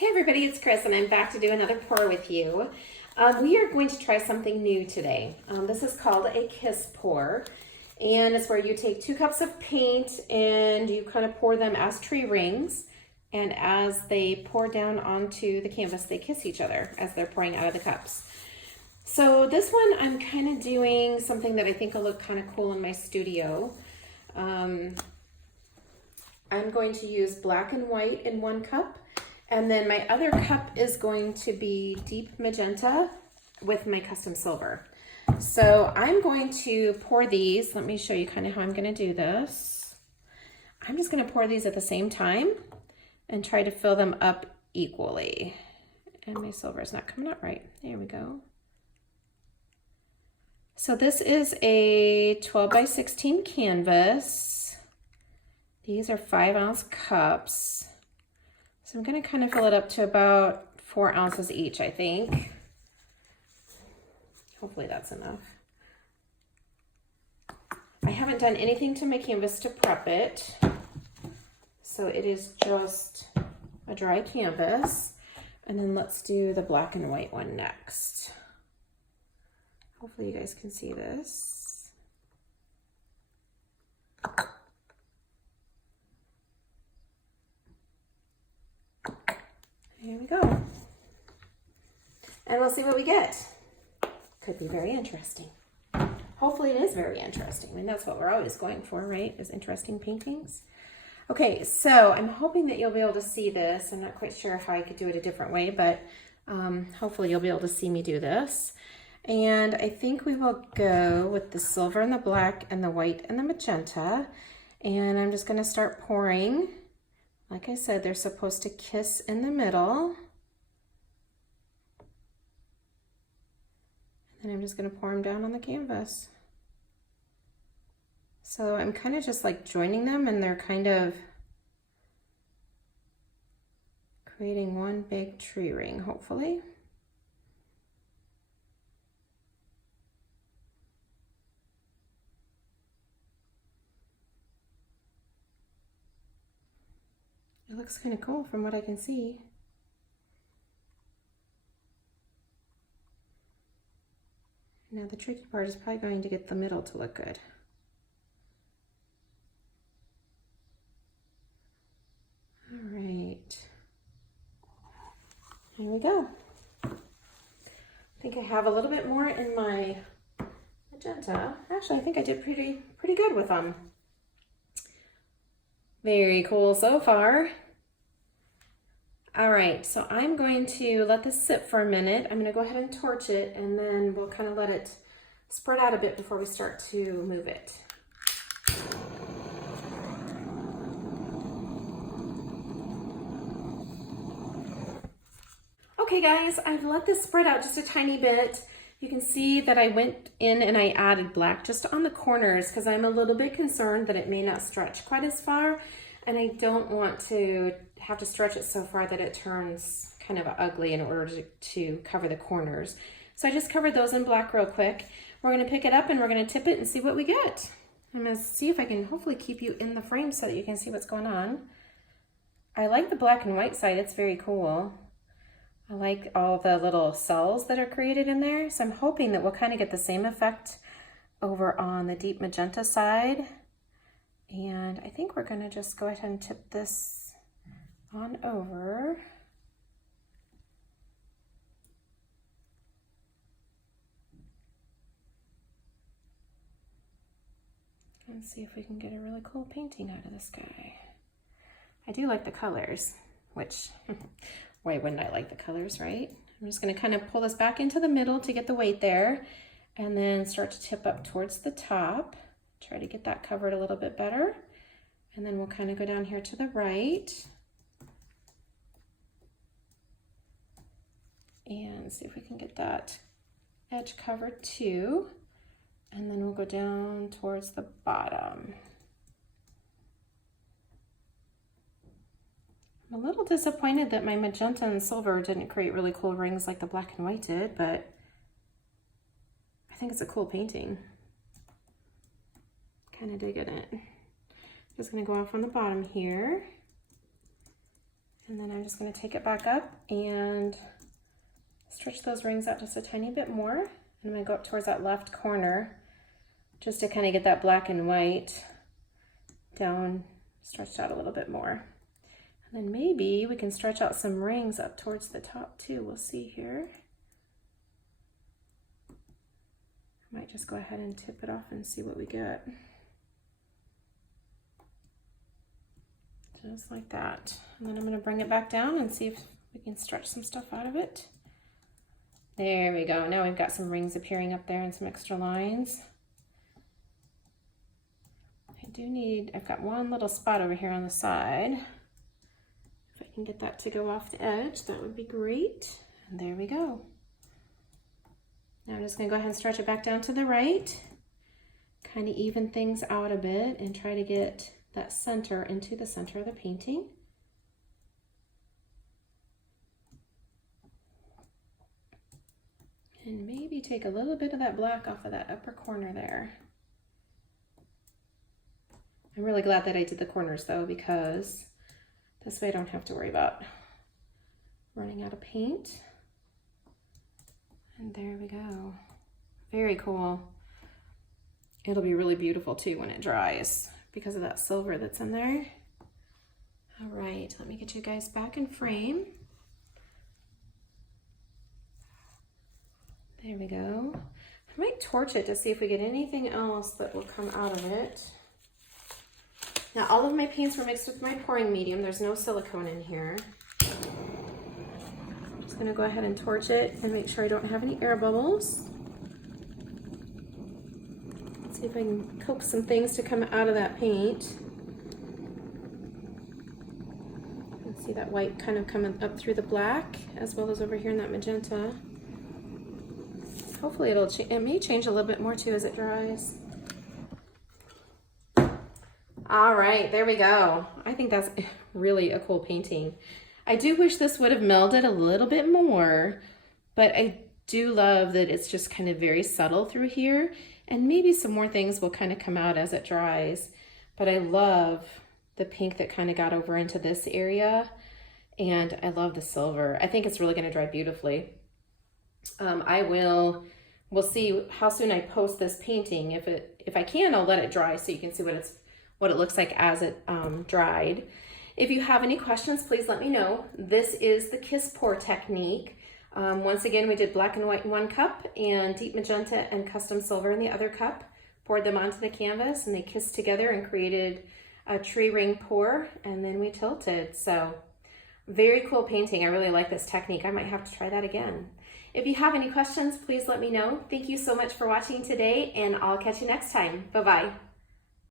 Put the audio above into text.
Hey everybody, it's Chris and I'm back to do another pour with you. We are going to try something new today. This is called a kiss pour, and it's where you take 2 cups of paint and you kind of pour them as tree rings, and as they pour down onto the canvas they kiss each other as they're pouring out of the cups. So this one I'm kind of doing something that I think will look kind of cool in my studio. I'm going to use black and white in 1 cup. And then my other cup is going to be deep magenta with my custom silver. So I'm going to pour these. Let me show you kind of how I'm going to do this. I'm just going to pour these at the same time and try to fill them up equally. And my silver is not coming out right. There we go. So this is a 12 by 16 canvas. These are 5-ounce cups. So I'm going to kind of fill it up to about 4 ounces each, I think. Hopefully that's enough. I haven't done anything to my canvas to prep it. So it is just a dry canvas. And then let's do the black and white one next. Hopefully you guys can see this. Here we go. And we'll see what we get. Could be very interesting. Hopefully it is very interesting. I mean, that's what we're always going for, right? Is interesting paintings. Okay, so I'm hoping that you'll be able to see this. I'm not quite sure how I could do it a different way, but hopefully you'll be able to see me do this. And I think we will go with the silver and the black and the white and the magenta. And I'm just gonna start pouring. Like I said, they're supposed to kiss in the middle. And then I'm just gonna pour them down on the canvas. So I'm kind of just like joining them, and they're kind of creating one big tree ring, hopefully. It looks kind of cool from what I can see. Now the tricky part is probably going to get the middle to look good. All right, here we go. I think I have a little bit more in my magenta. Actually, I think I did pretty good with them. Very cool so far. All right, so I'm going to let this sit for a minute. I'm gonna go ahead and torch it, and then we'll kind of let it spread out a bit before we start to move it. Okay guys, I've let this spread out just a tiny bit. You can see that I went in and I added black just on the corners because I'm a little bit concerned that it may not stretch quite as far, and I don't want to have to stretch it so far that it turns kind of ugly in order to cover the corners. So I just covered those in black real quick. We're gonna pick it up and we're gonna tip it and see what we get. I'm gonna see if I can hopefully keep you in the frame so that you can see what's going on. I like the black and white side, it's very cool. I like all the little cells that are created in there. So I'm hoping that we'll kind of get the same effect over on the deep magenta side. And I think we're gonna just go ahead and tip this on over. And see if we can get a really cool painting out of this guy. I do like the colors, which why wouldn't I like the colors, right? I'm just gonna kind of pull this back into the middle to get the weight there, and then start to tip up towards the top. Try to get that covered a little bit better. And then we'll kind of go down here to the right. And see if we can get that edge covered too. And then we'll go down towards the bottom. I'm a little disappointed that my magenta and silver didn't create really cool rings like the black and white did, but I think it's a cool painting. Kind of digging it. Just gonna go off on the bottom here. And then I'm just going to take it back up and stretch those rings out just a tiny bit more. And I'm going to go up towards that left corner just to kind of get that black and white down, stretched out a little bit more. And then maybe we can stretch out some rings up towards the top too. We'll see here. I might just go ahead and tip it off and see what we get. Just like that. And then I'm going to bring it back down and see if we can stretch some stuff out of it. There we go. Now we've got some rings appearing up there and some extra lines. I've got one little spot over here on the side. If I can get that to go off the edge, that would be great. And there we go. Now I'm just going to go ahead and stretch it back down to the right. Kind of even things out a bit and try to get that center into the center of the painting. And maybe take a little bit of that black off of that upper corner there. I'm really glad that I did the corners though, because this way I don't have to worry about running out of paint. And there we go. Very cool. It'll be really beautiful too when it dries because of that silver that's in there. All right, let me get you guys back in frame. There we go. I might torch it to see if we get anything else that will come out of it. Now all of my paints were mixed with my pouring medium. There's no silicone in here. I'm just gonna go ahead and torch it and make sure I don't have any air bubbles. Let's see if I can coax some things to come out of that paint. You can see that white kind of coming up through the black as well as over here in that magenta. Hopefully it may change a little bit more too as it dries. All right, there we go. I think that's really a cool painting. I do wish this would have melded a little bit more, but I do love that it's just kind of very subtle through here, and maybe some more things will kind of come out as it dries. But I love the pink that kind of got over into this area, and I love the silver. I think it's really gonna dry beautifully. We'll see how soon I post this painting. If I can, I'll let it dry so you can see what it looks like as it dried. If you have any questions, please let me know. This is the kiss pour technique. Once again, we did black and white in one cup and deep magenta and custom silver in the other cup. Poured them onto the canvas and they kissed together and created a tree ring pour, and then we tilted. So very cool painting. I really like this technique. I might have to try that again. If you have any questions, please let me know. Thank you so much for watching today, and I'll catch you next time. Bye-bye.